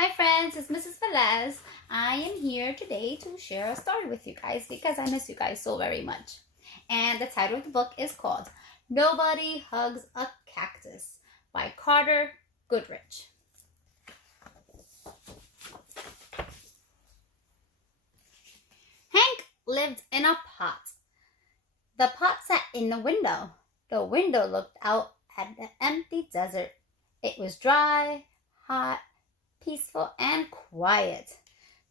Hi friends, it's Mrs. Velez. I am here today to share a story with you guys because I miss you guys so very much. And the title of the book is called Nobody Hugs a Cactus by Carter Goodrich. Hank lived in a pot. The pot sat in the window. The window looked out at the empty desert. It was dry, hot, peaceful, and quiet,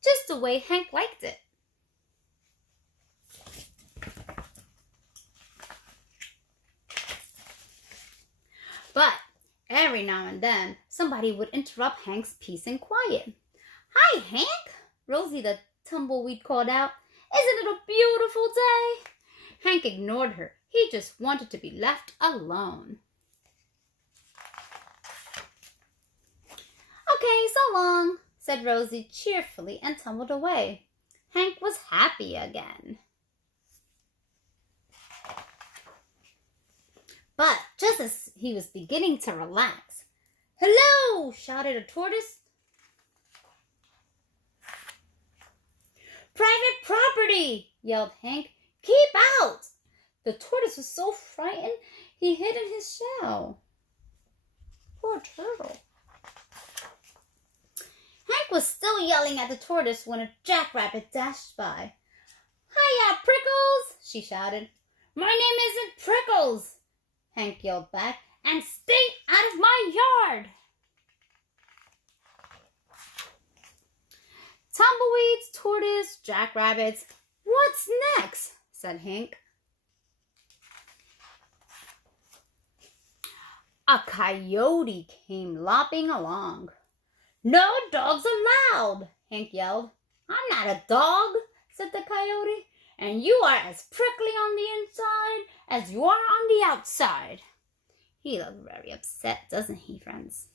just the way Hank liked it. But every now and then, somebody would interrupt Hank's peace and quiet. "Hi, Hank," Rosie the tumbleweed called out. "Isn't it a beautiful day?" Hank ignored her. He just wanted to be left alone. "Okay, so long," said Rosie cheerfully and tumbled away. Hank was happy again. But just as he was beginning to relax, "Hello!" shouted a tortoise. "Private property!" yelled Hank. "Keep out!" The tortoise was so frightened he hid in his shell. Poor turtle. Hank was still yelling at the tortoise when a jackrabbit dashed by. "Hiya, Prickles!" she shouted. "My name isn't Prickles!" Hank yelled back. "And stay out of my yard!" Tumbleweeds, tortoise, jackrabbits. "What's next?" said Hank. A coyote came lopping along. "No dogs allowed!" Hank yelled. "I'm not a dog," said the coyote, "and you are as prickly on the inside as you are on the outside." He looked very upset, doesn't he, friends?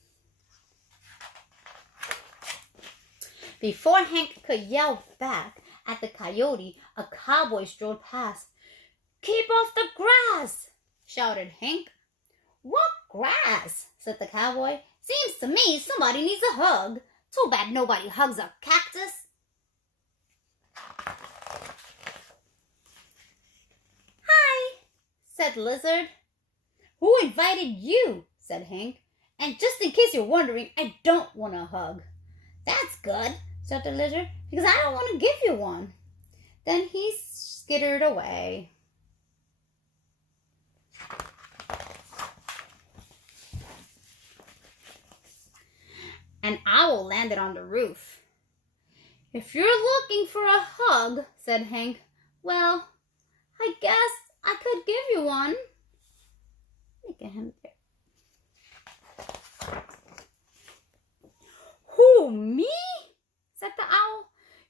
Before Hank could yell back at the coyote, a cowboy strolled past. "Keep off the grass!" shouted Hank. "What grass?" said the cowboy. "Seems to me somebody needs a hug. Too bad nobody hugs a cactus." "Hi," said Lizard. "Who invited you?" said Hank. "And just in case you're wondering, I don't want a hug." "That's good," said the Lizard, "because I don't want to give you one." Then he skittered away. An owl landed on the roof. "If you're looking for a hug," said Hank, "well, I guess I could give you one." Look at him there. "Who, me?" said the owl.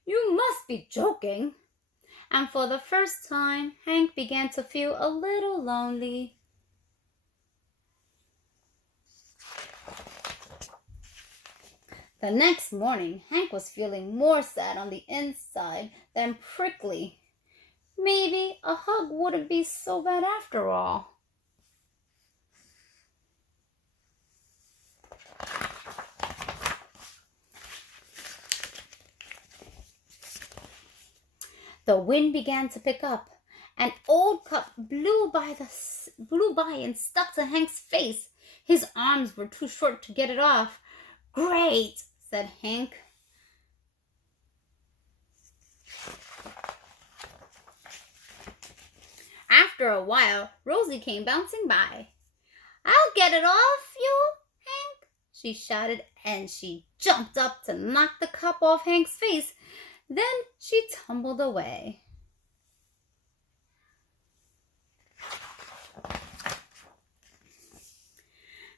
"You must be joking." And for the first time, Hank began to feel a little lonely. The next morning, Hank was feeling more sad on the inside than prickly. Maybe a hug wouldn't be so bad after all. The wind began to pick up. An old cup blew by and stuck to Hank's face. His arms were too short to get it off. "Great," said Hank. After a while, Rosie came bouncing by. "I'll get it off you, Hank," she shouted, and she jumped up to knock the cup off Hank's face. Then she tumbled away.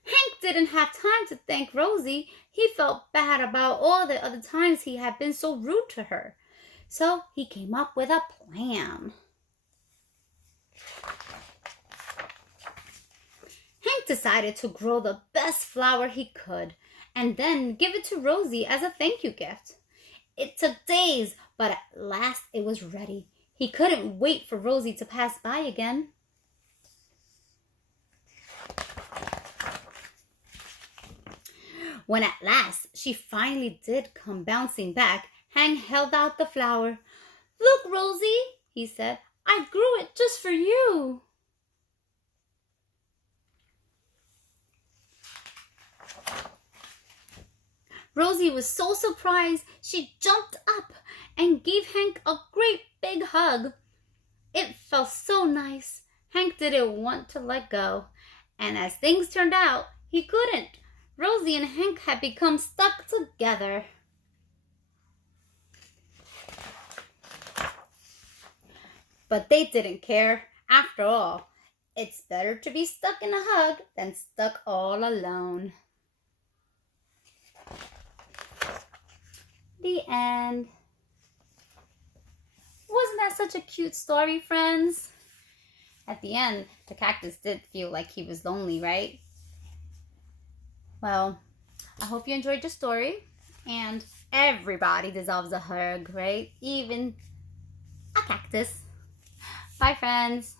Hank didn't have time to thank Rosie. He felt bad about all the other times he had been so rude to her. So he came up with a plan. Hank decided to grow the best flower he could and then give it to Rosie as a thank you gift. It took days, but at last it was ready. He couldn't wait for Rosie to pass by again. When at last she finally did come bouncing back, Hank held out the flower. "Look, Rosie," he said, "I grew it just for you." Rosie was so surprised she jumped up and gave Hank a great big hug. It felt so nice. Hank didn't want to let go, and as things turned out, he couldn't. Rosie and Hank had become stuck together. But they didn't care. After all, it's better to be stuck in a hug than stuck all alone. The end. Wasn't that such a cute story, friends? At the end, the cactus did feel like he was lonely, right? Well, I hope you enjoyed the story. And everybody deserves a hug, right? Even a cactus. Bye, friends.